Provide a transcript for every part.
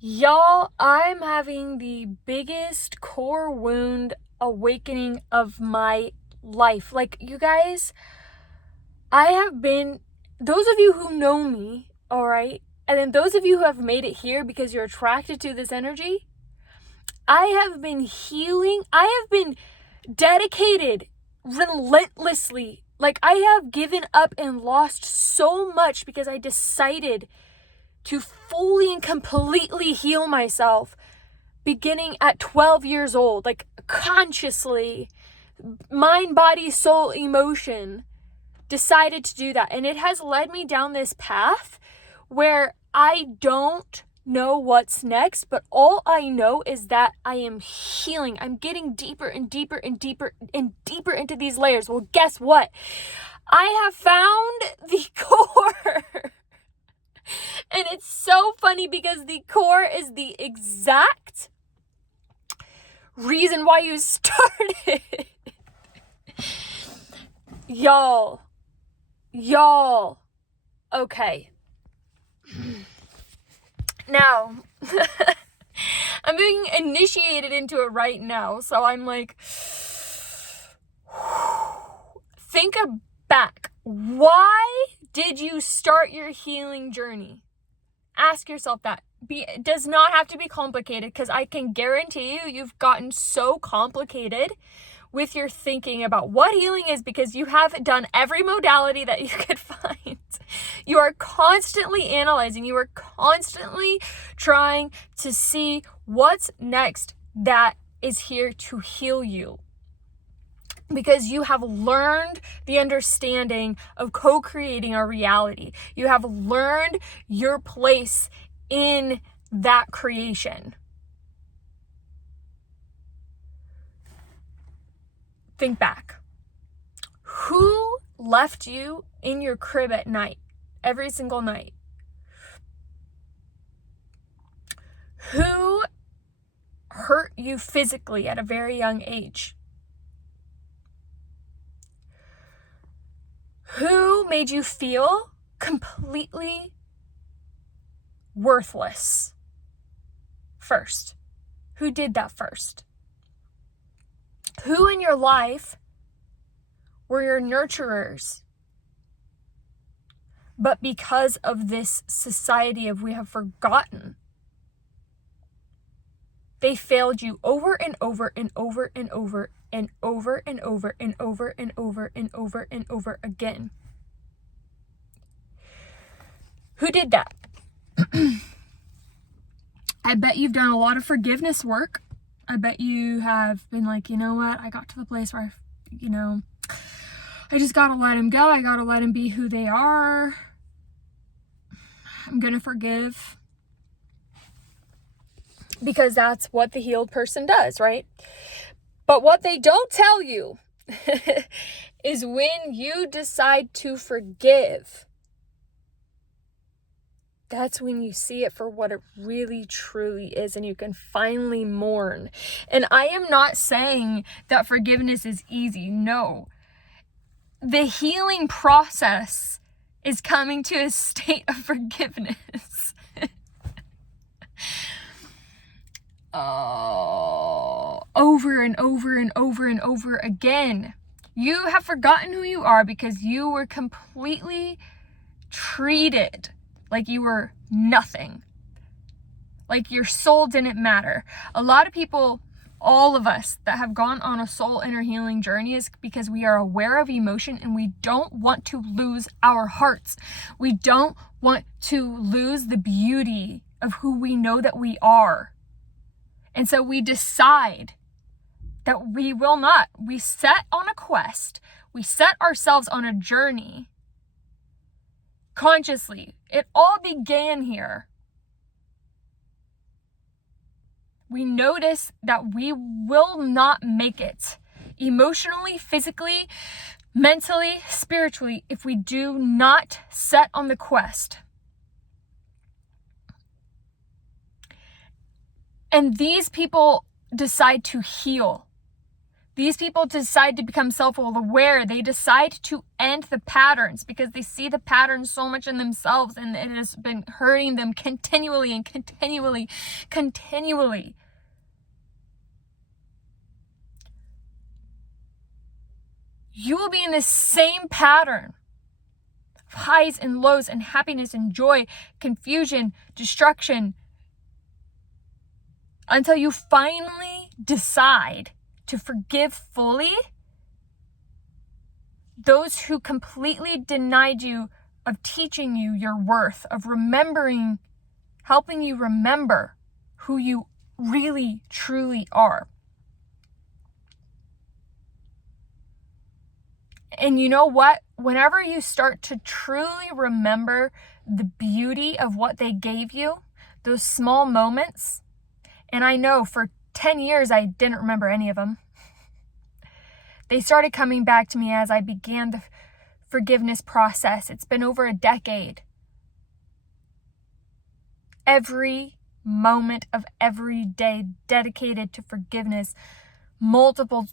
Y'all, I'm having the biggest core wound awakening of my life. Like, you guys, those of you who know me, all right, and then those of you who have made it here because you're attracted to this energy, I have been healing. I have been dedicated relentlessly. Like, I have given up and lost so much because I decided to fully and completely heal myself beginning at 12 years old, like consciously, mind, body, soul, emotion, decided to do that. And it has led me down this path where I don't know what's next, but all I know is that I am healing. I'm getting deeper and deeper and deeper and deeper into these layers. Well, guess what? I have found the core. And it's so funny because the core is the exact reason why you started. Y'all. Okay. Now, I'm being initiated into it right now. So I'm like, think back. Why did you start your healing journey? Ask yourself that. It does not have to be complicated, because I can guarantee you've gotten so complicated with your thinking about what healing is because you have done every modality that you could find. You are constantly analyzing. You are constantly trying to see what's next that is here to heal you. Because you have learned the understanding of co-creating our reality. You have learned your place in that creation. Think back. Who left you in your crib at night, every single night? Who hurt you physically at a very young age? Who made you feel completely worthless first? Who did that first? Who in your life were your nurturers? But because of this society of we have forgotten, they failed you over and over and over and over and over and over and over and over and over and over again. Who did that? I bet you've done a lot of forgiveness work. I bet you have been like, you know what? I got to the place where I just gotta let him go. I gotta let him be who they are. I'm gonna forgive. Because that's what the healed person does, right? But what they don't tell you is when you decide to forgive, that's when you see it for what it really truly is, and you can finally mourn. And I am not saying that forgiveness is easy. No. The healing process is coming to a state of forgiveness. Over and over and over and over again. You have forgotten who you are because you were completely treated like you were nothing. Like your soul didn't matter. A lot of people, all of us that have gone on a soul inner healing journey, is because we are aware of emotion and we don't want to lose our hearts. We don't want to lose the beauty of who we know that we are. And so we decide that we will not. We set on a quest. We set ourselves on a journey consciously. It all began here. We notice that we will not make it emotionally, physically, mentally, spiritually if we do not set on the quest. And these people decide to heal These people decide to become self-aware. They decide to end the patterns because they see the patterns so much in themselves, and it has been hurting them continually and continually. You will be in this same pattern of highs and lows and happiness and joy, confusion, destruction, until you finally decide to forgive fully those who completely denied you of teaching you your worth, of remembering, helping you remember who you really, truly are. And you know what? Whenever you start to truly remember the beauty of what they gave you, those small moments, and I know for 10 years I didn't remember any of them. They started coming back to me as I began the forgiveness process. It's been over a decade. Every moment of every day dedicated to forgiveness. Multiple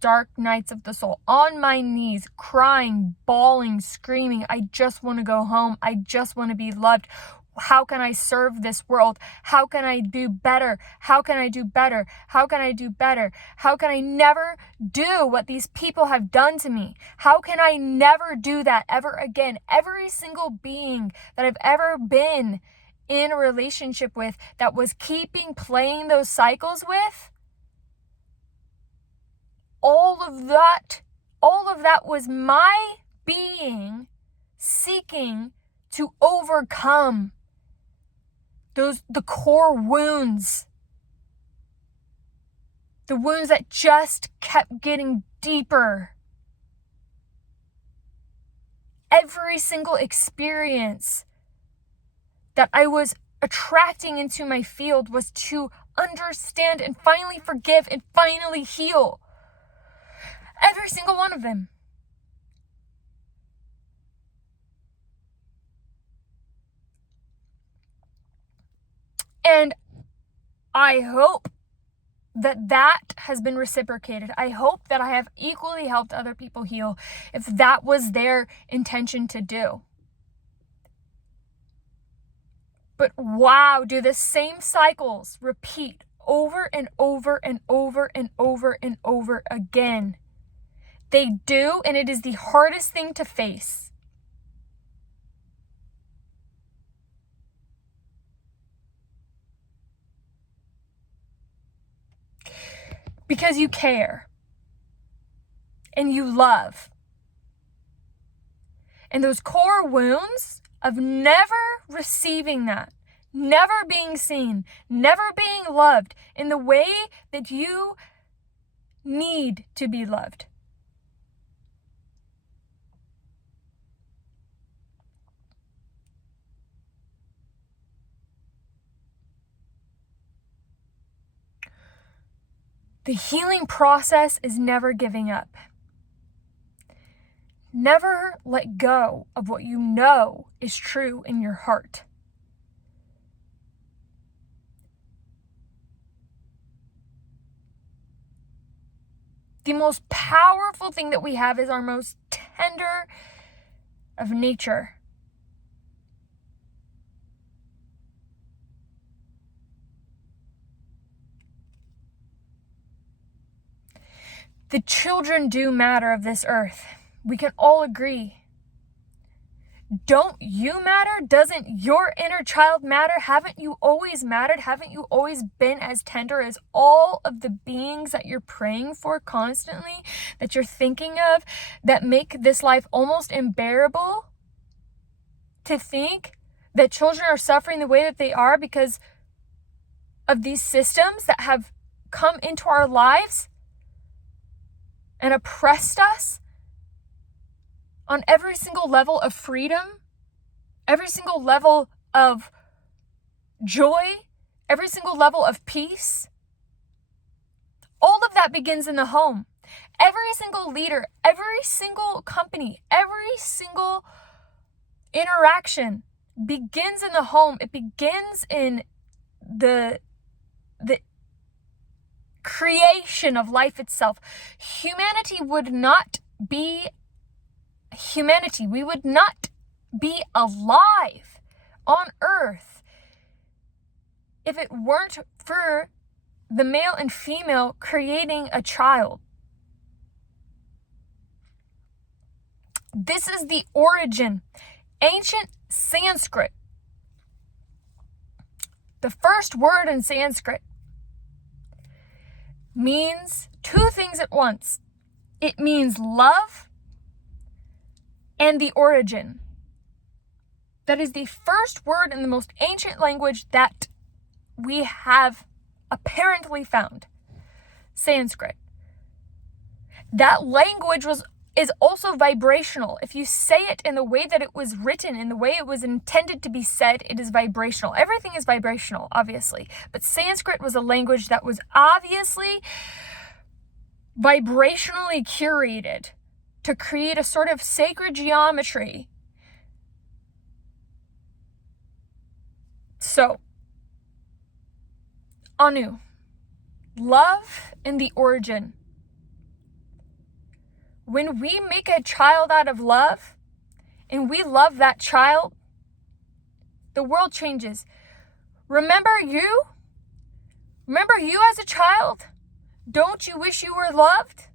dark nights of the soul. On my knees, crying, bawling, screaming. I just want to go home. I just want to be loved. How can I serve this world? How can I do better? How can I do better? How can I do better? How can I never do what these people have done to me? How can I never do that ever again? Every single being that I've ever been in a relationship with that was playing those cycles with, all of that was my being seeking to overcome the core wounds. The wounds that just kept getting deeper. Every single experience that I was attracting into my field was to understand and finally forgive and finally heal. Every single one of them. And I hope that has been reciprocated. I hope that I have equally helped other people heal if that was their intention to do. But wow, do the same cycles repeat over and over and over and over and over again. They do, and it is the hardest thing to face. Because you care. And you love. And those core wounds of never receiving that, never being seen, never being loved in the way that you need to be loved. The healing process is never giving up. Never let go of what you know is true in your heart. The most powerful thing that we have is our most tender of nature. The children do matter of this earth. We can all agree. Don't you matter? Doesn't your inner child matter? Haven't you always mattered? Haven't you always been as tender as all of the beings that you're praying for constantly, that you're thinking of, that make this life almost unbearable? To think that children are suffering the way that they are because of these systems that have come into our lives and oppressed us on every single level of freedom, every single level of joy, every single level of peace. All of that begins in the home. Every single leader, every single company, every single interaction begins in the home. It begins in the creation of life itself. Humanity would not be humanity. We would not be alive on earth if it weren't for the male and female creating a child. This is the origin. Ancient Sanskrit. The first word in Sanskrit means two things at once. It means love and the origin. That is the first word in the most ancient language that we have apparently found. Sanskrit. That language is also vibrational. If you say it in the way that it was written, in the way it was intended to be said, it is vibrational. Everything is vibrational, obviously. But Sanskrit was a language that was obviously vibrationally curated to create a sort of sacred geometry. So, Anu, love and the origin. When we make a child out of love, and we love that child, the world changes. Remember you? Remember you as a child? Don't you wish you were loved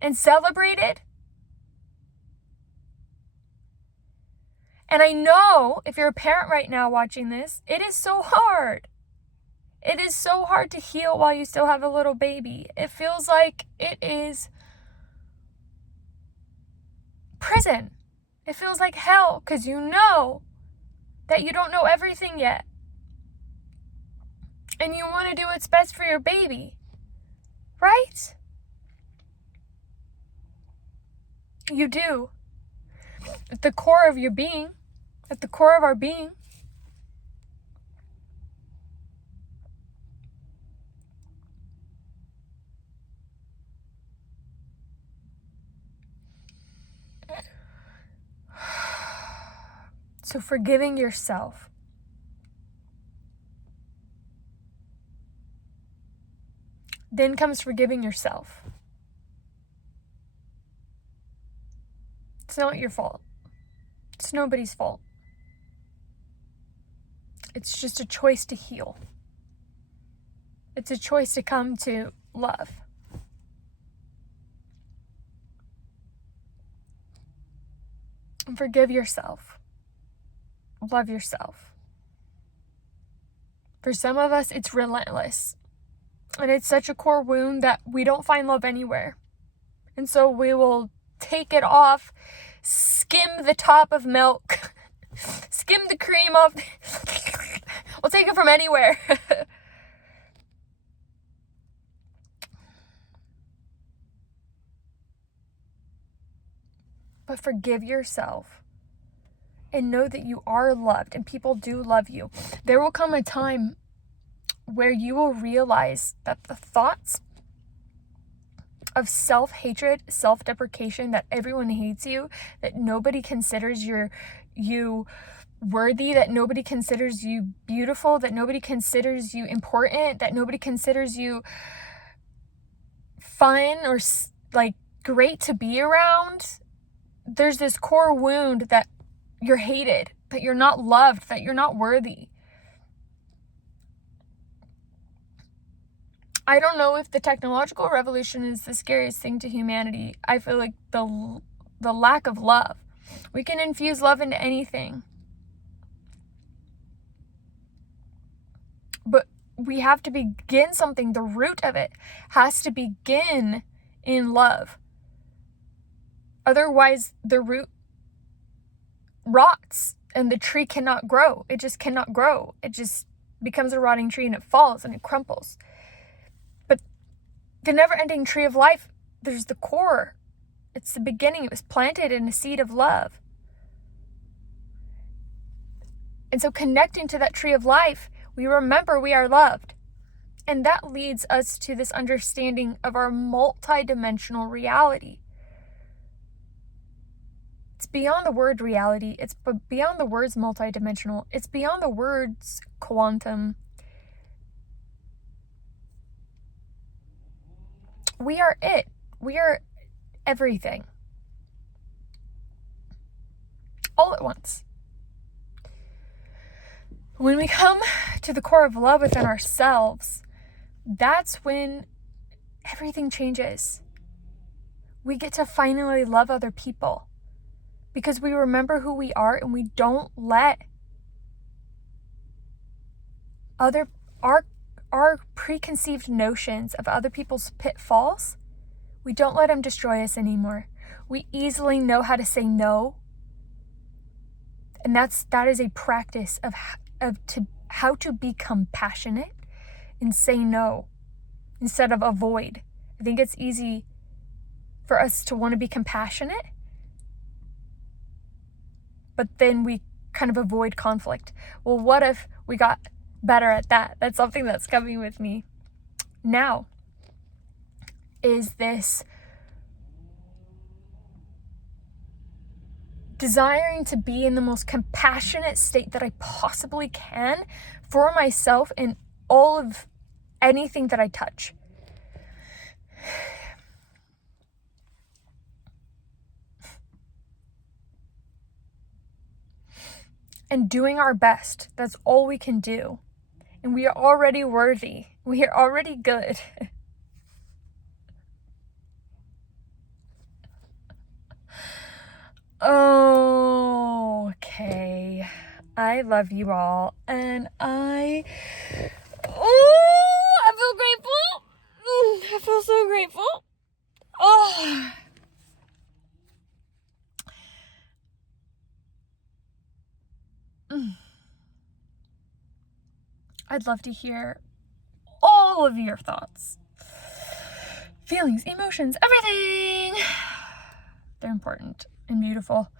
and celebrated? And I know if you're a parent right now watching this, it is so hard. It is so hard to heal while you still have a little baby. It feels like it is prison. It feels like hell because you know that you don't know everything yet. And you want to do what's best for your baby. Right? You do. At the core of your being, at the core of our being, so forgiving yourself. Then comes forgiving yourself. It's not your fault. It's nobody's fault. It's just a choice to heal. It's a choice to come to love. And forgive yourself. Love yourself. For some of us, it's relentless. And it's such a core wound that we don't find love anywhere. And so we will take it off, skim the top of milk, skim the cream off. We'll take it from anywhere. But forgive yourself. And know that you are loved and people do love you. There will come a time where you will realize that the thoughts of self-hatred, self-deprecation, that everyone hates you, that nobody considers you worthy, that nobody considers you beautiful, that nobody considers you important, that nobody considers you fun or like great to be around. There's this core wound that you're hated, that you're not loved, that you're not worthy. I don't know if the technological revolution is the scariest thing to humanity. I feel like the lack of love. We can infuse love into anything. But we have to begin something. The root of it has to begin in love. Otherwise, the root rots and the tree cannot grow. It just cannot grow. It just becomes a rotting tree and it falls and it crumples. But the never-ending tree of life, there's the core. It's the beginning. It was planted in a seed of love. And so connecting to that tree of life, we remember we are loved. And that leads us to this understanding of our multidimensional reality. It's beyond the word reality. It's beyond the words multidimensional. It's beyond the words quantum. we are it. We are everything. All at once. When we come to the core of love within ourselves, that's when everything changes. We get to finally love other people because we remember who we are, and we don't let our preconceived notions of other people's pitfalls, we don't let them destroy us anymore. We easily know how to say no. And that is a practice of how to be compassionate and say no instead of avoid. I think it's easy for us to want to be compassionate, but then we kind of avoid conflict. Well, what if we got better at that? That's something that's coming with me now, is this desiring to be in the most compassionate state that I possibly can for myself and all of anything that I touch. And doing our best. That's all we can do. And we are already worthy. We are already good. Okay. I love you all. And I feel grateful. I feel so grateful. Oh. I'd love to hear all of your thoughts, feelings, emotions, everything. They're important and beautiful.